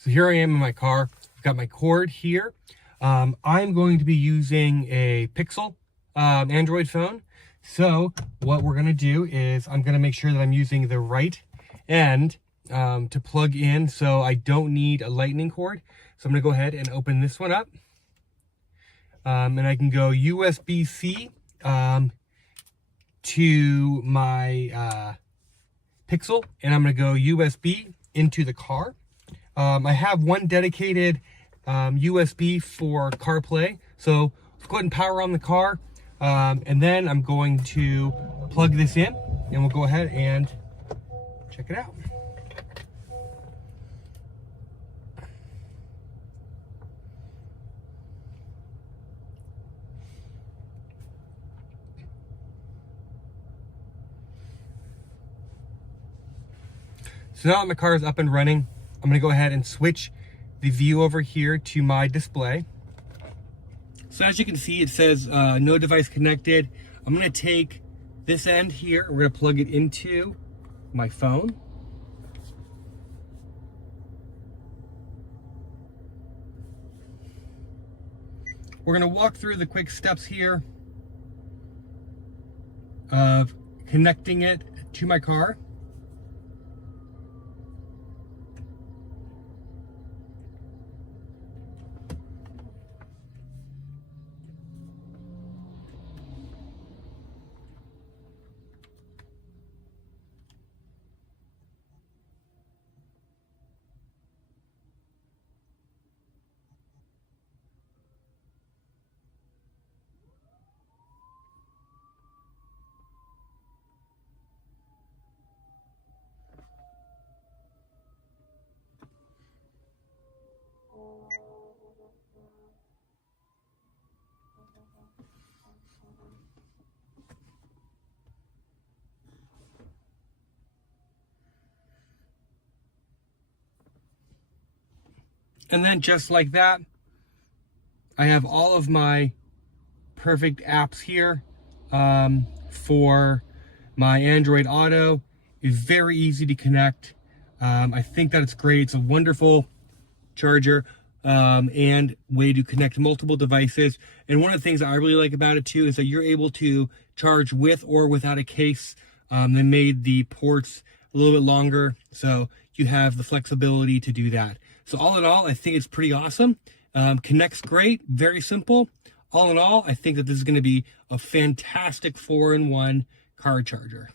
So here I am in my car. I've got my cord here. I'm going to be using a Pixel Android phone. So what we're going to do is I'm going to make sure that I'm using the right end to plug in, so I don't need a lightning cord. So I'm going to go ahead and open this one up. And I can go USB-C to my Pixel, and I'm going to go USB into the car. I have one dedicated USB for CarPlay, so let's go ahead and power on the car, and then I'm going to plug this in, and we'll go ahead and check it out. So now that my car is up and running, I'm going to go ahead and switch the view over here to my display. So as you can see, it says no device connected. I'm going to take this end here, we're going to plug it into my phone. We're going to walk through the quick steps here of connecting it to my car. And then just like that, I have all of my perfect apps here for my Android Auto. It's very easy to connect. I think that it's great. It's a wonderful charger and way to connect multiple devices. And one of the things that I really like about it too is that you're able to charge with or without a case. They made the ports a little bit longer, so you have the flexibility to do that. So all in all, I think it's pretty awesome. Connects great, very simple. All in all, I think that this is going to be a fantastic 4-in-1 car charger.